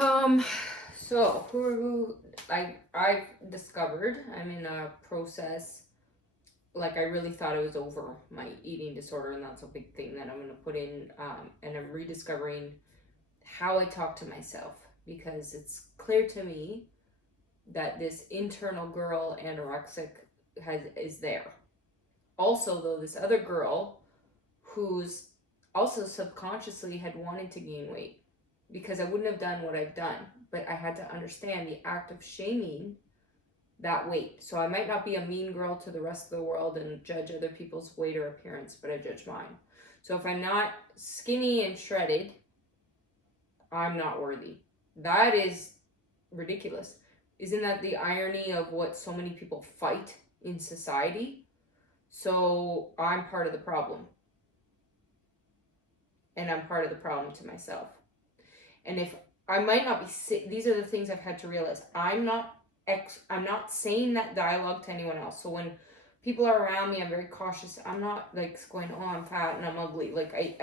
Um, so I've discovered I'm in a process. Like I really thought it was over my eating disorder, and that's a big thing that I'm gonna put in. And I'm rediscovering how I talk to myself because it's clear to me that this internal girl anorexic is there. Also, though, this other girl who's also subconsciously had wanted to gain weight because I wouldn't have done what I've done, but I had to understand the act of shaming that weight. So I might not be a mean girl to the rest of the world and judge other people's weight or appearance, but I judge mine. So if I'm not skinny and shredded, I'm not worthy. That is ridiculous. Isn't that the irony of what so many people fight in society? So I'm part of the problem. And I'm part of the problem to myself. And if I might not be, these are the things I've had to realize. I'm not saying that dialogue to anyone else. So when people are around me, I'm very cautious. I'm not like going, oh, I'm fat and I'm ugly. Like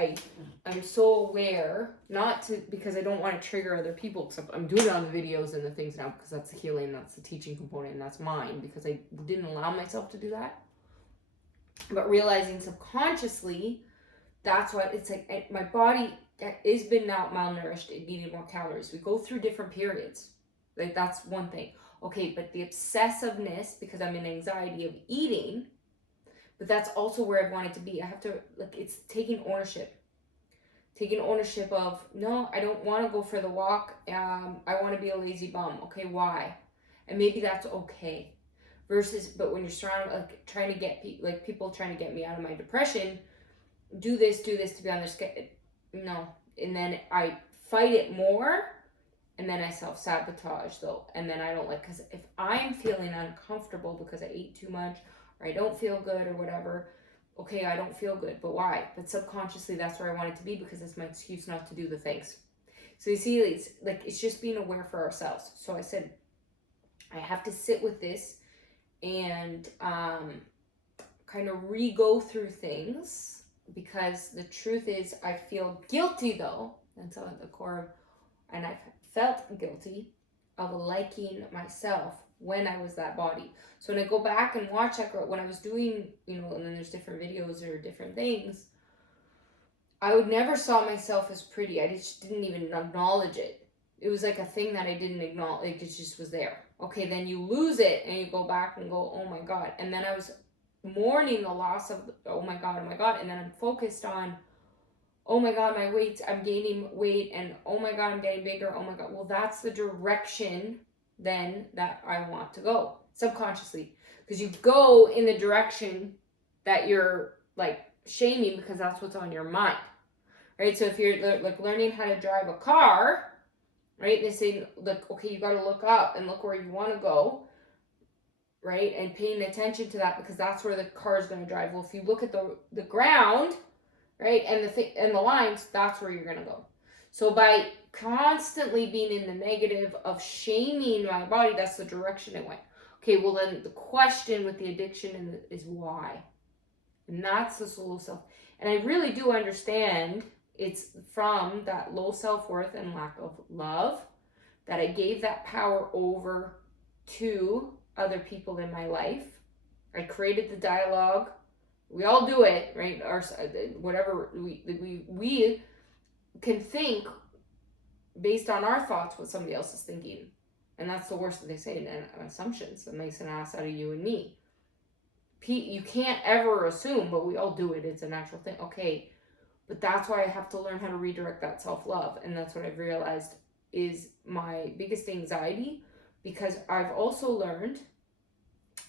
I'm so aware, not to, because I don't want to trigger other people, except I'm doing it on the videos and the things now because that's the healing, that's the teaching component, and that's mine because I didn't allow myself to do that. But realizing subconsciously, that's why it's like my body has been now malnourished. It needed more calories. We go through different periods. Like that's one thing. Okay, but the obsessiveness, because I'm in anxiety of eating, but that's also where I wanted to be. I have to, like, it's taking ownership. Taking ownership of, no, I don't want to go for the walk. I want to be a lazy bum. Okay, why? And maybe that's okay. Versus, but when you're surrounded, like, trying to get people trying to get me out of my depression, do this to be on their schedule. No. And then I fight it more, and then I self-sabotage though. And then I don't because if I'm feeling uncomfortable because I ate too much or I don't feel good or whatever, okay, I don't feel good, but why? But subconsciously that's where I want it to be because that's my excuse not to do the things. So you see, it's just being aware for ourselves. So I said, I have to sit with this and kind of re-go through things. Because the truth is, I feel guilty though. That's at the core of, and I've felt guilty of liking myself when I was that body. So when I go back and watch that girl, when I was doing, and then there's different videos or different things, I would never saw myself as pretty. I just didn't even acknowledge it. It was like a thing that I didn't acknowledge. Like it just was there. Okay, then you lose it and you go back and go, oh my God. And then I was mourning the loss of, oh my God, and then I'm focused on, oh my God, my weight, I'm gaining weight, and oh my God, I'm getting bigger, oh my God. Well, that's the direction then that I want to go subconsciously, because you go in the direction that you're like shaming because that's what's on your mind, right? So if you're like learning how to drive a car, right, they say like, okay, you got to look up and look where you want to go, right? And paying attention to that because that's where the car is going to drive. Well, if you look at the ground, right, and the lines, that's where you're going to go. So by constantly being in the negative of shaming my body, that's the direction it went. Okay, well then the question with the addiction is why? And that's the low self. And I really do understand it's from that low self-worth and lack of love that I gave that power over to other people in my life. I created the dialogue. We all do it, right? Our whatever we can think based on our thoughts what somebody else is thinking, and that's the worst that they say. And assumptions that makes an ass out of you and me. You can't ever assume, but we all do it. It's a natural thing. Okay, but that's why I have to learn how to redirect that self-love, and that's what I've realized is my biggest anxiety. Because I've also learned,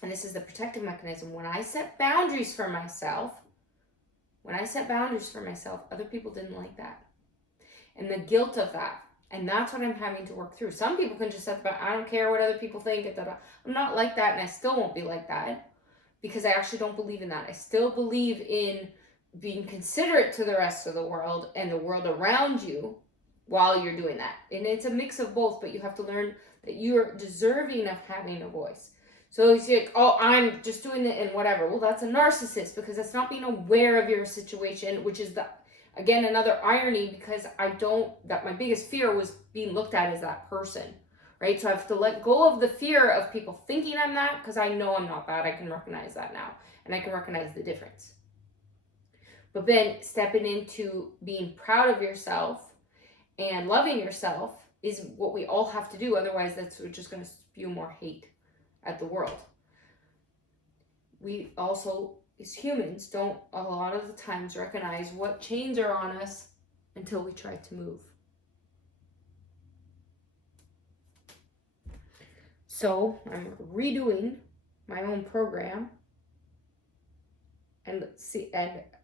and this is the protective mechanism, when I set boundaries for myself, other people didn't like that. And the guilt of that. And that's what I'm having to work through. Some people can just set the I don't care what other people think. I'm not like that, and I still won't be like that. Because I actually don't believe in that. I still believe in being considerate to the rest of the world and the world around you while you're doing that. And it's a mix of both, but you have to learn that you're deserving of having a voice. So you say, oh, I'm just doing it and whatever. Well, that's a narcissist because that's not being aware of your situation, which is Again, another irony, because my biggest fear was being looked at as that person, right? So I have to let go of the fear of people thinking I'm that, because I know I'm not that. I can recognize that now, and I can recognize the difference. But then stepping into being proud of yourself and loving yourself is what we all have to do. Otherwise, we're just going to spew more hate at the world. We also, as humans, don't a lot of the times recognize what chains are on us until we try to move. So I'm redoing my own program, and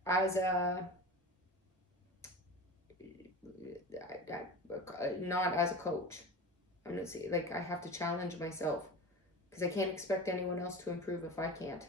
as a not as a coach. I'm gonna say, like, I have to challenge myself, because I can't expect anyone else to improve if I can't.